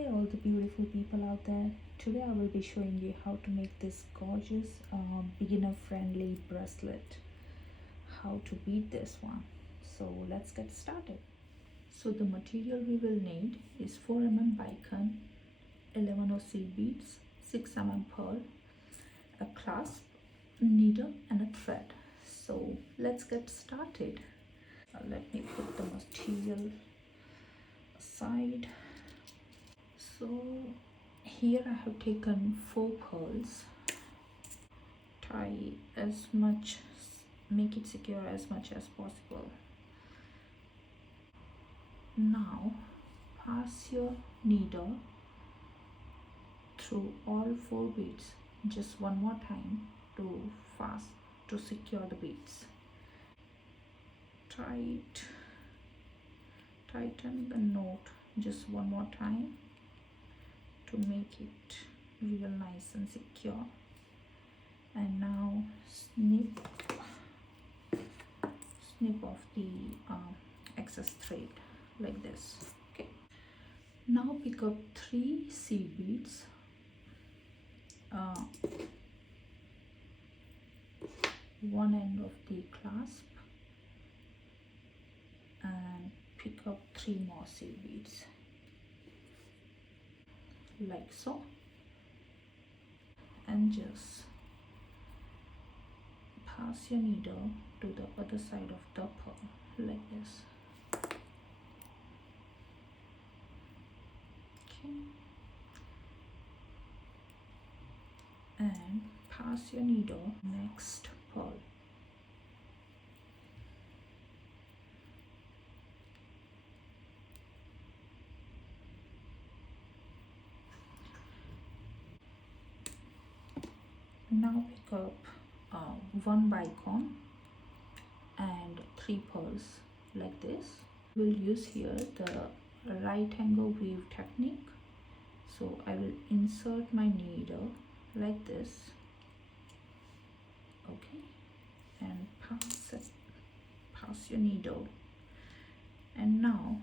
Hi all the beautiful people out there. Today I will be showing you how to make this gorgeous beginner friendly bracelet. How to bead this one. So let's get started. So the material we will need is 4 mm bicone, 11 seed beads, 6 mm pearl, a clasp, needle and a thread. So let's get started. Let me put the material aside. So here I have taken 4 pearls. Tie as much, make it secure as much as possible. Now pass your needle through all 4 beads just one more time to secure the beads. Tighten the knot just one more time to make it real nice and secure. And now snip off the excess thread like this. Okay, now pick up 3 seed beads, one end of the clasp, and pick up 3 more seed beads like so, and just pass your needle to the other side of the pearl like this. Okay, and pass your needle next pearl. Now pick up 1 bicone and 3 pearls like this. We'll use here the right angle weave technique. So I will insert my needle like this, okay, and pass your needle, and now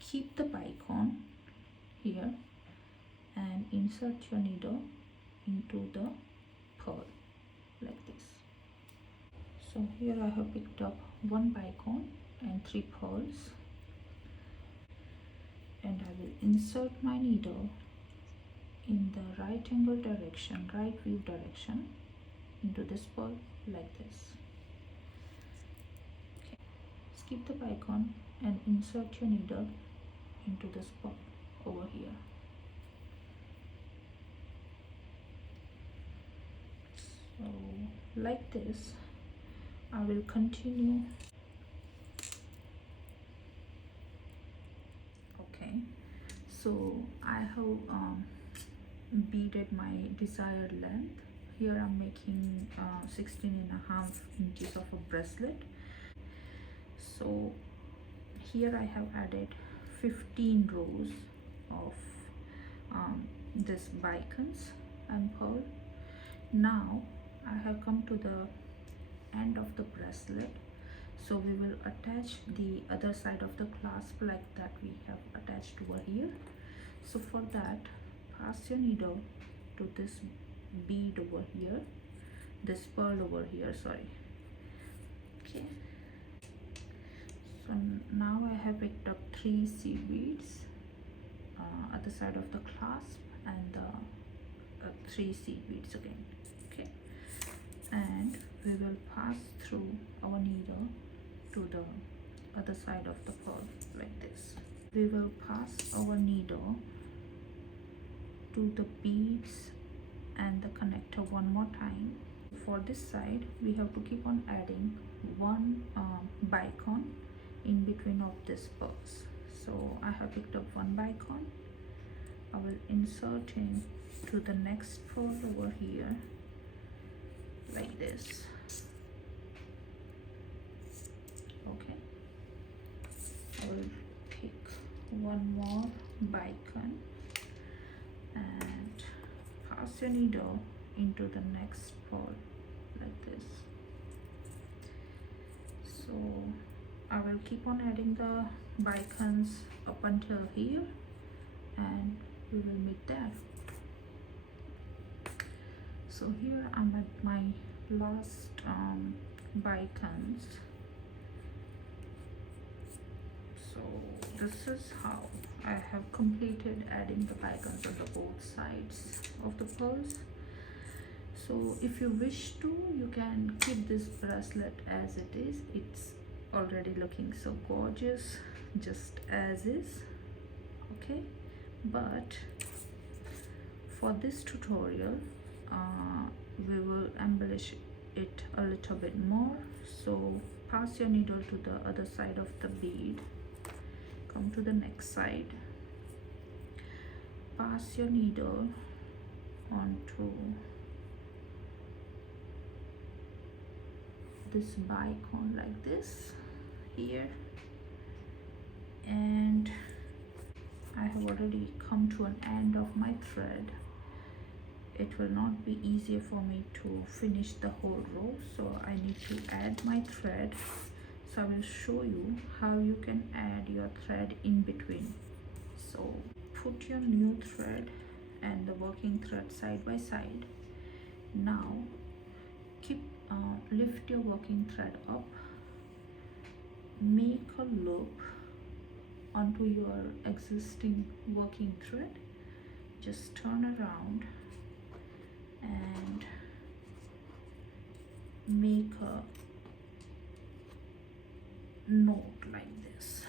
keep the bicone here and insert your needle into the pearl like this. So here I have picked up 1 bicone and 3 pearls, and I will insert my needle in the right angle direction, right weave direction, into this pearl like this. Okay, skip the bicone and insert your needle into this pearl over here. So like this I will continue. Okay, so I have beaded my desired length. Here I'm making 16.5 inches of a bracelet. So here I have added 15 rows of this bicones and pearl. Now I have come to the end of the bracelet, so we will attach the other side of the clasp like that we have attached over here. So for that, pass your needle to this bead over here, this pearl over here, sorry. Okay, so now I have picked up 3 seed beads at the side of the clasp, and 3 seed beads again. Okay, and we will pass through our needle to the other side of the pearl like this. We will pass our needle to the beads and the connector one more time. For this side we have to keep on adding 1 bicone in between of these pearls. So I have picked up 1 bicone. I will insert in to the next pearl over here like this. Okay, I will pick 1 more bicone and pass your needle into the next pearl like this. So I will keep on adding the bicones up until here, and we will meet there. So here I'm at my last bicones. So this is how I have completed adding the bicones on the both sides of the pearls. So if you wish to, you can keep this bracelet as it is. It's already looking so gorgeous just as is, okay? But for this tutorial we will embellish it a little bit more. So pass your needle to the other side of the bead, come to the next side, pass your needle onto this bicone like this here, and I have already come to an end of my thread. It will not be easier for me to finish the whole row, so I need to add my thread. So I will show you how you can add your thread in between. So put your new thread and the working thread side by side. Now lift your working thread up, make a loop onto your existing working thread, just turn around and make a knot like this.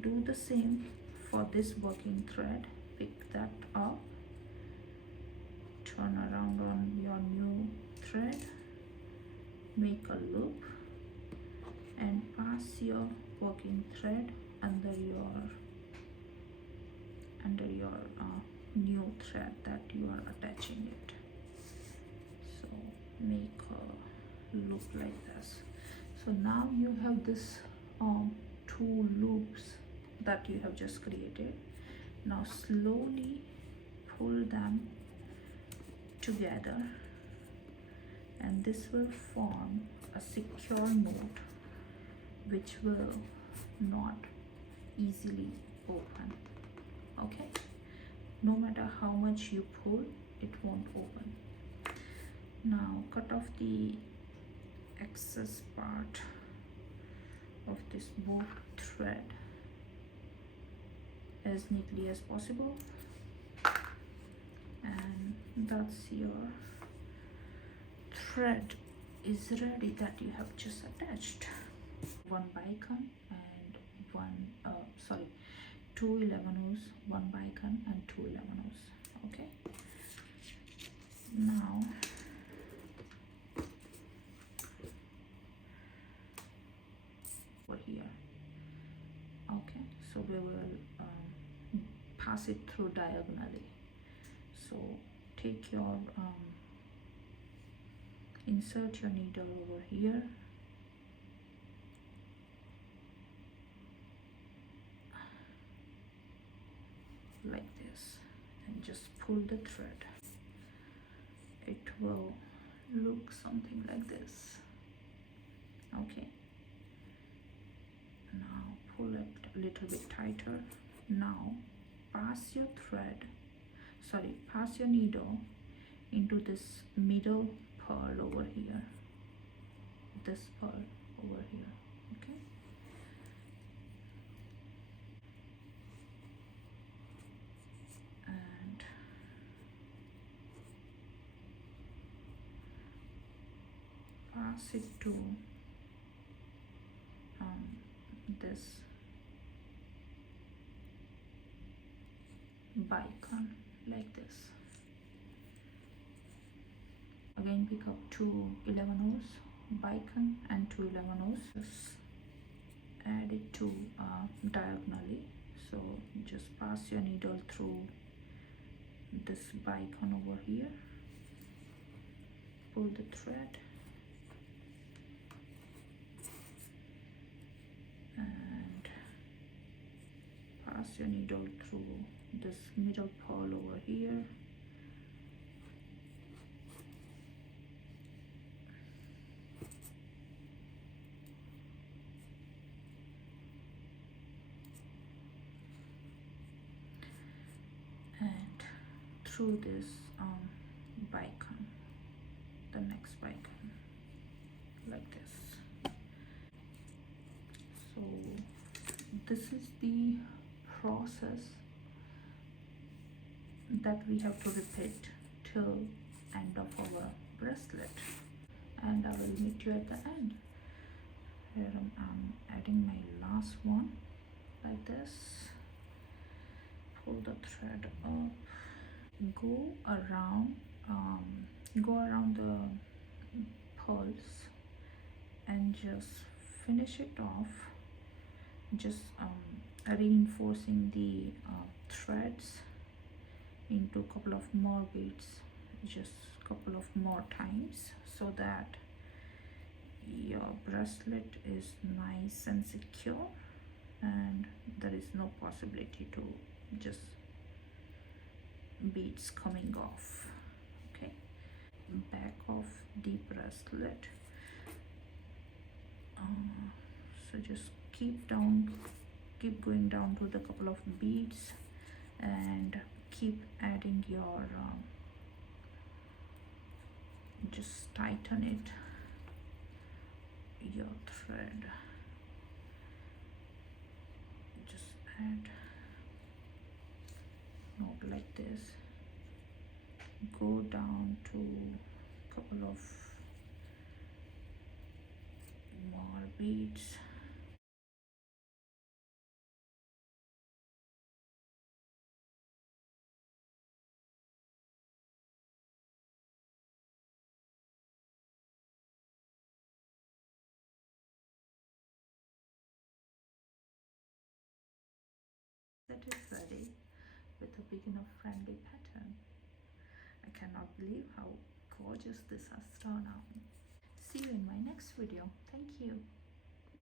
Do the same for this working thread, pick that up, turn around on your new thread, make a loop and pass your working thread under your new thread that you are attaching it. So make a loop like this. So now you have this two loops that you have just created. Now slowly pull them together, and this will form a secure knot which will not easily open, okay? No matter how much you pull, it won't open. Now cut off the excess part of this both thread as neatly as possible, and that's your thread is ready that you have just attached. One bicone and two 11 O's, one bicone and two 11 O's, okay? Now over here, okay, so we will pass it through diagonally. So take your insert your needle over here, like this, and just pull the thread. It will look something like this, okay? Now pull it a little bit tighter. Now pass your needle into this middle pearl over here, this pearl over here, okay? And pass it to this bicone like this. Again pick up two 11 O's, bicone and two 11 O's. Just add it to diagonally. So just pass your needle through this bicone over here, pull the thread, and pass your needle through this middle pearl over here, through this bicone, the next bicone, like this. So this is the process that we have to repeat till end of our bracelet, and I will meet you at the end. Here I'm adding my last one, like this. Pull the thread up, go around the pearls and just finish it off, just reinforcing the threads into a couple of more beads, just a couple of more times, so that your bracelet is nice and secure and there is no possibility to just beads coming off. Okay, back of the bracelet. So just keep going down to the couple of beads and keep adding your just tighten it, your thread, just add, not like this, go down to couple of more beads, that is ready with a beginner friendly pattern. I cannot believe how gorgeous this has turned out. See you in my next video. Thank you.